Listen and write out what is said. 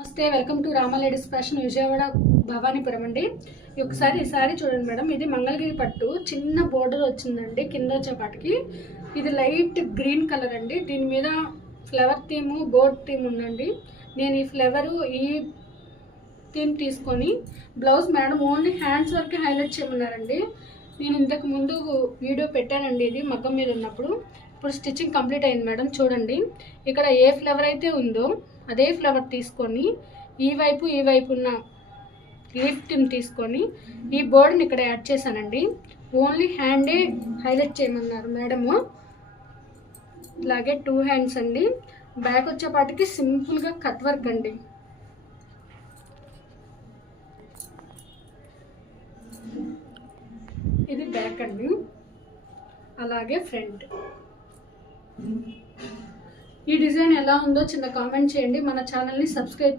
నమస్తే, welcome to Rama ladies fashion Vijayawada Bhavanipuram అండి. ఒకసారి ఈ సారీ చూడండి మేడం. ఇది మంగళగిరి పట్టు, చిన్న బోర్డర్ వచ్చిందండి కింద వచ్చేపాటికి. ఇది లైట్ గ్రీన్ కలర్ అండి. దీని మీద ఫ్లవర్ థీము, బోర్డ్ థీమ్ ఉందండి. నేను ఈ ఫ్లవరు ఈ థీమ్ తీసుకొని బ్లౌజ్ మేడం ఓన్లీ హ్యాండ్స్ వరకు హైలైట్ చేయమన్నారండి. నేను ఇంతకు ముందు వీడియో పెట్టానండి, ఇది మగ్గం మీద ఉన్నప్పుడు. ఇప్పుడు స్టిచ్చింగ్ కంప్లీట్ అయింది మేడం. చూడండి, ఇక్కడ ఏ ఫ్లవర్ అయితే ఉందో అదే ఫ్లవర్ తీసుకొని ఈ వైపు ఉన్న లీఫ్ థీమ్ తీసుకొని ఈ బోర్డ్ని ఇక్కడ యాడ్ చేశానండి. ఓన్లీ హ్యాండే హైలైట్ చేయమన్నారు మేడము. ఇలాగే 2 హ్యాండ్స్ అండి. బ్యాక్ వచ్చేపాటికి సింపుల్గా కట్ వర్క్ అండి. ఇది బ్యాక్ అండి, అలాగే ఫ్రంట్. ఈ డిజైన్ ఎలా ఉందో చిన్న కామెంట్ చేయండి. మన ఛానల్ని సబ్స్క్రైబ్ చేయండి.